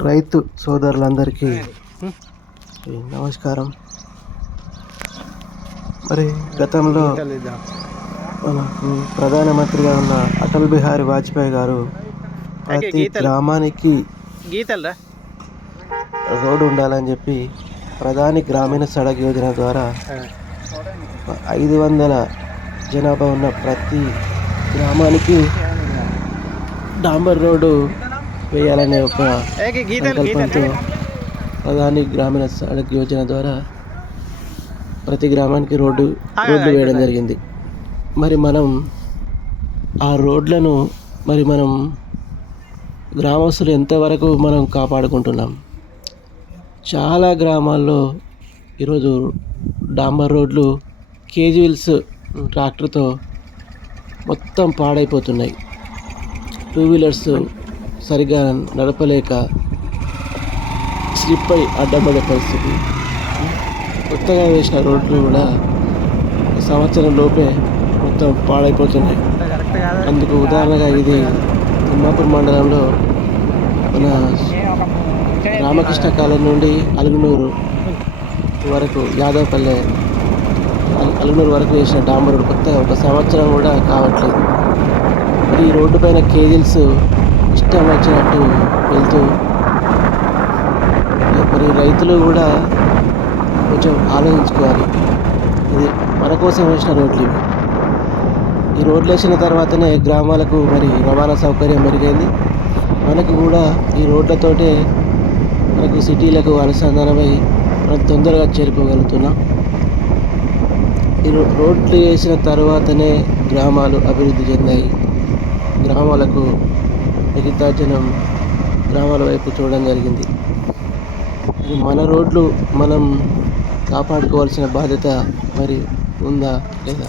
రైతు సోదరులందరికీ నమస్కారం. మరి గతంలో ప్రధానమంత్రిగా ఉన్న అటల్ బిహారీ వాజ్పేయి గారు ప్రతి గ్రామానికి రోడ్డు ఉండాలని చెప్పి ప్రధాని గ్రామీణ సడక్ యోజన ద్వారా ఐదు వందల జనాభా ఉన్న ప్రతి గ్రామానికి డాంబర్ రోడ్డు వేయాలనే ఒక సంకల్పంతో ప్రధాని గ్రామీణ సడక్ యోజన ద్వారా ప్రతి గ్రామానికి రోడ్డు రోడ్లు వేయడం జరిగింది. మరి మనం ఆ రోడ్లను మరి మనం గ్రామస్తులు ఎంతవరకు మనం కాపాడుకుంటున్నాం? చాలా గ్రామాల్లో ఈరోజు డాంబర్ రోడ్లు కేజీవిల్స్ ట్రాక్టర్తో మొత్తం పాడైపోతున్నాయి. టూ వీలర్స్ సరిగా నడపలేక స్లిప్ అయి అడ్డపడే పరిస్థితి. కొత్తగా వేసిన రోడ్లు కూడా సంవత్సరం లోపే మొత్తం పాడైపోతున్నాయి. అందుకు ఉదాహరణగా ఇది తిమ్మాపూర్ మండలంలో మన రామకృష్ణ కాలం నుండి అలుగునూరు వరకు యాదవపల్లె అలుగునూరు వరకు వేసిన డాంబర్ కొత్తగా ఒక సంవత్సరం కూడా కావట్లేదు. మరి ఈ రోడ్డు పైన కేజిల్స్ ఇష్టం వచ్చినట్టు వెళ్తూ మరి రైతులు కూడా కొంచెం ఆలోచించుకోవాలి. ఇది మన కోసం వేసిన రోడ్లు ఇవి. ఈ రోడ్లు వేసిన తర్వాతనే గ్రామాలకు మరి రవాణా సౌకర్యం మెరుగైంది మనకు కూడా ఈ రోడ్లతోటే మనకు సిటీలకు అనుసంధానమై మనం తొందరగా చేరుకోగలుగుతున్నాం. ఈ రోడ్లు వేసిన తర్వాతనే గ్రామాలు అభివృద్ధి చెందాయి. గ్రామాలకు మిగతా జనం గ్రామాల వైపు చూడడం జరిగింది. మన రోడ్లు మనం కాపాడుకోవాల్సిన బాధ్యత మరి ఉందా లేదా?